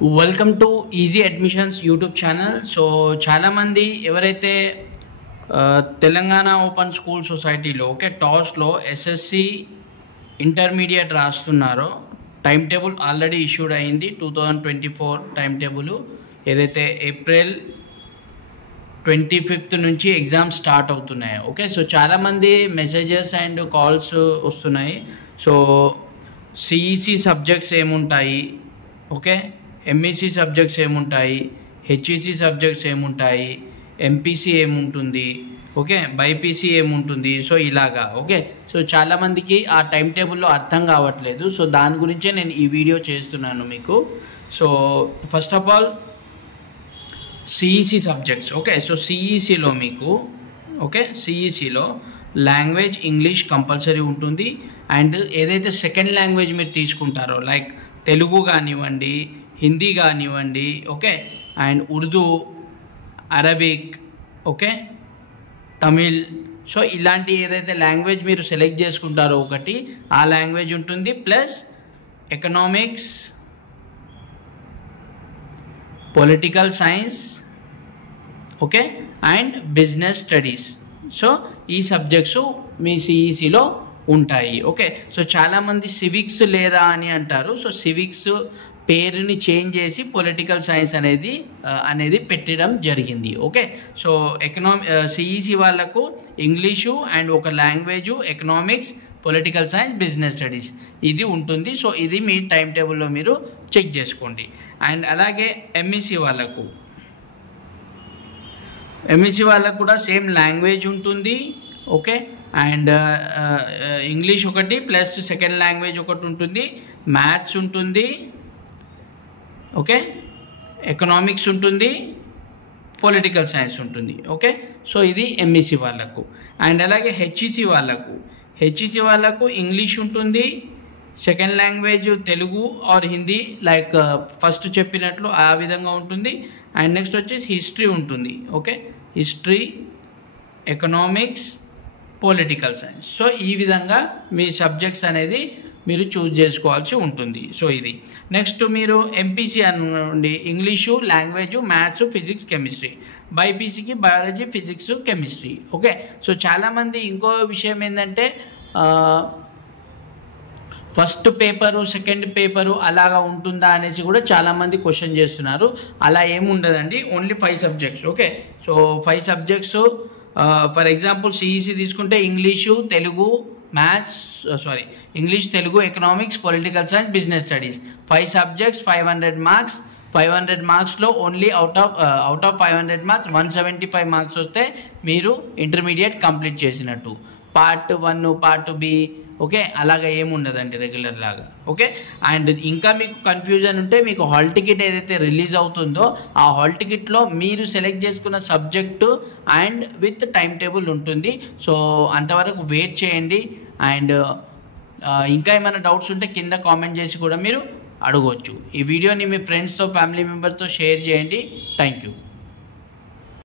Welcome to Easy Admissions YouTube channel. So చాలామంది ఎవరైతే Telangana open school సొసైటీలో టాస్లో ఎస్ఎస్సి ఇంటర్మీడియట్ రాస్తున్నారో టైం టేబుల్ ఆల్రెడీ ఇష్యూడ్ అయింది. 2024 టైం టేబుల్ ఏదైతే ఏప్రిల్ 25th నుంచి ఎగ్జామ్స్ స్టార్ట్ అవుతున్నాయి. సో చాలామంది మెసేజెస్ అండ్ కాల్స్ వస్తున్నాయి. సో సిఈసి సబ్జెక్ట్స్ ఏముంటాయి, ఎంఈసి సబ్జెక్ట్స్ ఏముంటాయి, హెచ్ఈసి సబ్జెక్ట్స్ ఏముంటాయి, ఎంపీసీ ఏముంటుంది, బైపీసీ ఏముంటుంది, సో ఇలాగా. సో చాలామందికి ఆ టైం టేబుల్లో అర్థం కావట్లేదు. సో దాని గురించే నేను ఈ వీడియో చేస్తున్నాను మీకు. So first of all CEC subjects. So సిఈసిలో మీకు సిఈసిలో లాంగ్వేజ్ ఇంగ్లీష్ కంపల్సరీ ఉంటుంది. అండ్ ఏదైతే సెకండ్ లాంగ్వేజ్ మీరు తీసుకుంటారో లైక్ తెలుగు కానివ్వండి, హిందీ కానివ్వండి, and Urdu, Arabic, Tamil, so ఇలాంటి ఏదైతే లాంగ్వేజ్ మీరు సెలెక్ట్ చేసుకుంటారో ఆ లాంగ్వేజ్ ఉంటుంది. Plus economics, political science, and business studies. So ఈ సబ్జెక్ట్స్ మీ సిఈసిలో ఉంటాయి. సో చాలామంది సివిక్స్ లేదా అని అంటారు. సో సివిక్స్ పేరుని చేంజ్ చేసి పొలిటికల్ సైన్స్ అనేది పెట్టడం జరిగింది. సో సిఈసి వాళ్ళకు ఇంగ్లీషు అండ్ ఒక language, economics, political science, business studies ఇది ఉంటుంది. సో ఇది మీ టైం టేబుల్లో మీరు చెక్ చేసుకోండి. అండ్ అలాగే ఎంఈసి వాళ్ళకు కూడా సేమ్ లాంగ్వేజ్ ఉంటుంది. అండ్ ఇంగ్లీష్ ఒకటి ప్లస్ సెకండ్ లాంగ్వేజ్ ఒకటి ఉంటుంది, మ్యాథ్స్ ఉంటుంది, ఎకనామిక్స్ ఉంటుంది, పొలిటికల్ సైన్స్ ఉంటుంది. సో ఇది ఎంఈసి వాళ్ళకు. అండ్ అలాగే హెచ్ఈసి వాళ్ళకు ఇంగ్లీష్ ఉంటుంది, second language Telugu or Hindi like first చెప్పినట్లు ఆ విధంగా ఉంటుంది. అండ్ నెక్స్ట్ వచ్చేసి హిస్టరీ ఉంటుంది. History, economics, political science. So ఈ విధంగా మీ సబ్జెక్ట్స్ అనేది మీరు చూజ్ చేసుకోవాల్సి ఉంటుంది. సో ఇది నెక్స్ట్ మీరు ఎంపీసీ అనుకోండి, English, language, maths, physics, chemistry. బైపీసీకి బయాలజీ, ఫిజిక్స్, కెమిస్ట్రీ. సో చాలామంది ఇంకో విషయం ఏంటంటే ఫస్ట్ పేపరు, సెకండ్ పేపరు అలాగా ఉంటుందా అనేసి కూడా చాలామంది క్వశ్చన్ చేస్తున్నారు. అలా ఏముండదండి, only 5 subjects. So 5 subjects. For example CEC తీసుకుంటే English, Telugu, English, Telugu, economics, political science, business studies. 5 subjects, 500 marks. 500 మార్క్స్లో only out of 500 marks 175 marks వస్తే మీరు ఇంటర్మీడియట్ కంప్లీట్ చేసినట్టు. పార్ట్ 1, పార్ట్ బి, అలాగా ఏముండదండి రెగ్యులర్ లాగా. అండ్ ఇంకా మీకు కన్ఫ్యూజన్ ఉంటే మీకు హాల్ టికెట్ ఏదైతే రిలీజ్ అవుతుందో ఆ హాల్ టికెట్లో మీరు సెలెక్ట్ చేసుకున్న subject and with time table ఉంటుంది. సో అంతవరకు వెయిట్ చేయండి. అండ్ ఇంకా ఏమైనా డౌట్స్ ఉంటే కింద కామెంట్ చేసి కూడా మీరు అడగవచ్చు. ఈ వీడియోని మీ ఫ్రెండ్స్తో, ఫ్యామిలీ మెంబర్స్తో షేర్ చేయండి. Thank you.